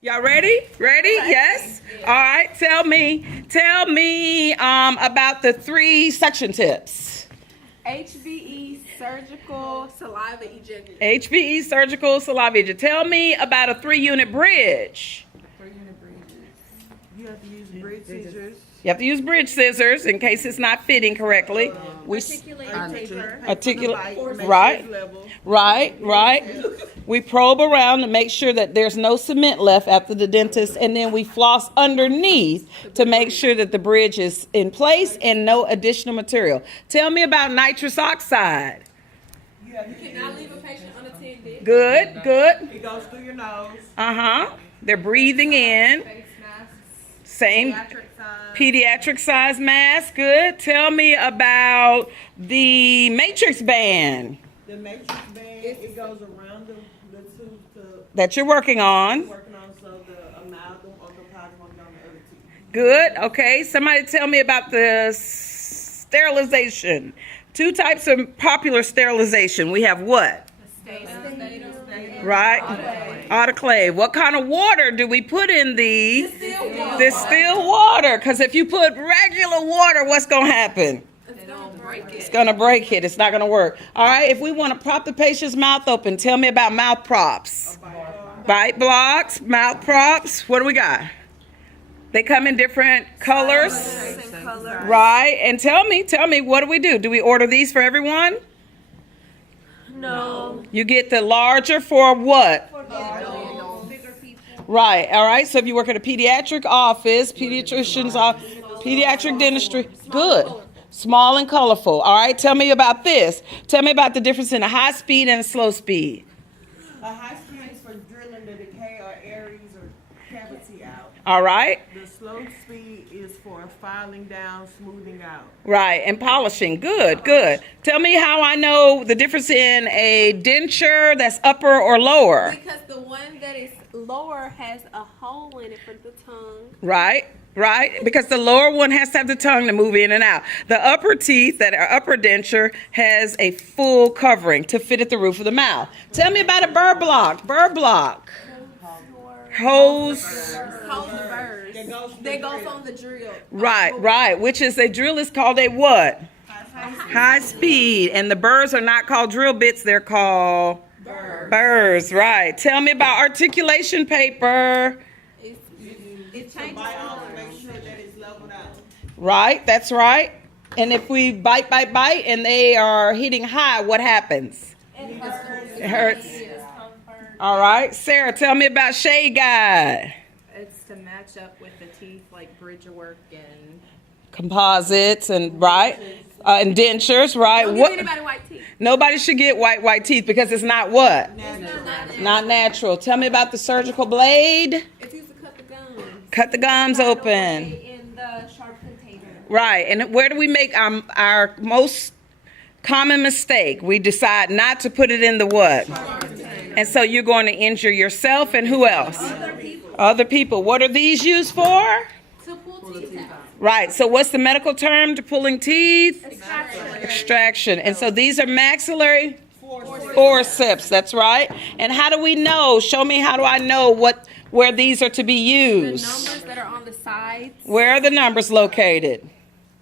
Y'all ready? Ready? Yes? All right. Tell me about the 3 suction tips. HBE surgical saliva ejector. HBE surgical saliva ejector. Tell me about a 3-unit bridge. 3-unit bridges. You have to use bridge scissors. You have to use bridge scissors in case it's not fitting correctly. Right. We probe around to make sure that there's no cement left after the dentist, and then we floss underneath to make sure that the bridge is in place and no additional material. Tell me about nitrous oxide. You cannot leave a patient unattended. Good. It goes through your nose. They're breathing in. Face masks. Same. Pediatric size. Pediatric size mask. Good. Tell me about the matrix band The matrix band, it goes around the tooth that you're working on. working on so the amalgam or composite won't be on the other teeth. Good. Okay. Somebody tell me about the sterilization. 2 types of popular sterilization. We have what? Right. Autoclave. What kind of water do we put in the distilled water? Because if you put regular water, what's going to happen? It's going to break it. It's not going to work. All right. If we want to prop the patient's mouth open, tell me about mouth props. Bite blocks, mouth props. What do we got? They come in different colors. Right. And tell me, what do? Do we order these for everyone? No. You get the larger for what? Bigger people. Right. All right. So if you work at a pediatric office, pediatrician's office, pediatric dentistry, good. Small and colorful. All right. Tell me about this. Tell me about the difference in a high speed and a slow speed. A high speed is for drilling the decay or areas or cavity out. All right. The slow speed is for filing down, smoothing out. Right. And polishing. Good. Tell me how I know the difference in a denture that's upper or lower. Because the one that is lower has a hole in it for the tongue. Right. Because the lower one has to have the tongue to move in and out. The upper teeth, that are upper denture, has a full covering to fit at the roof of the mouth. Tell me about a burr block. Hose. That goes on the drill. Right. Which is a drill is called a what? High speed. And the burrs are not called drill bits. They're called burrs. Right. Tell me about articulation paper. It changes. Make sure that it's leveled out. Right. That's right. And if we bite, and they are hitting high, what happens? It hurts. All right. Sarah, tell me about shade guide. It's to match up with the teeth, like bridge work and Composites and and dentures, right? Don't give anybody white teeth. Nobody should get white teeth because it's not what? Not natural. Tell me about the surgical blade. It's used to cut the gums. Cut the gums open. In the sharp container. Right. And where do we make our most common mistake? We decide not to put it in the what? And so you're going to injure yourself and who else? Other people. What are these used for? To pull teeth out. Right. So what's the medical term to pulling teeth? Extraction. And so these are maxillary forceps. That's right. And how do we know? Show me, how do I know where these are to be used? The numbers that are on the sides. Where are the numbers located?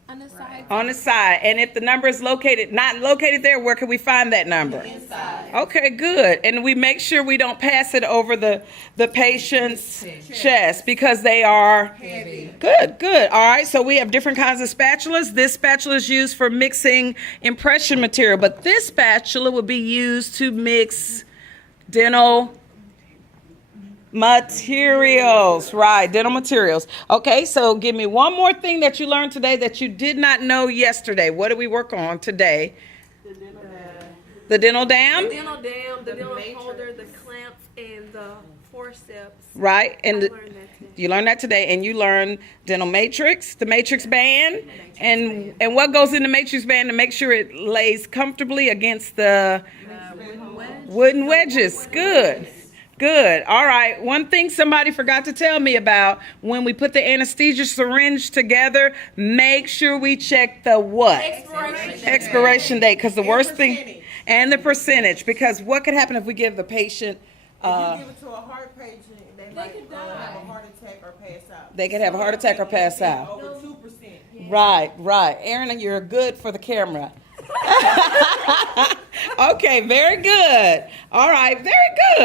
On the sides. On the side. And if the number is not located there, where can we find that number? Inside. Okay, good. And we make sure we don't pass it over the patient's chest because they are heavy. Good. All right, so we have different kinds of spatulas. This spatula is used for mixing impression material, but this spatula would be used to mix dental materials. Right, dental materials. Okay, so give me one more thing that you learned today that you did not know yesterday. What did we work on today? The dental dam? The dental dam, the dental holder, the clamps, and the forceps. Right, and I learned that today. you learned that today, and you learned dental matrix, the matrix band, and what goes in the matrix band to make sure it lays comfortably against the wooden wedges. Good. All right. One thing somebody forgot to tell me about, when we put the anesthesia syringe together, make sure we check the what? Expiration date. Because the worst thing, and the percentage, because what could happen if we give the patient If you give it to a heart patient, they like have a heart attack or pass out. They could have a heart attack or pass out. Over 2%. Right, right. Aaron, you're good for the camera. Okay, very good. All right, very good.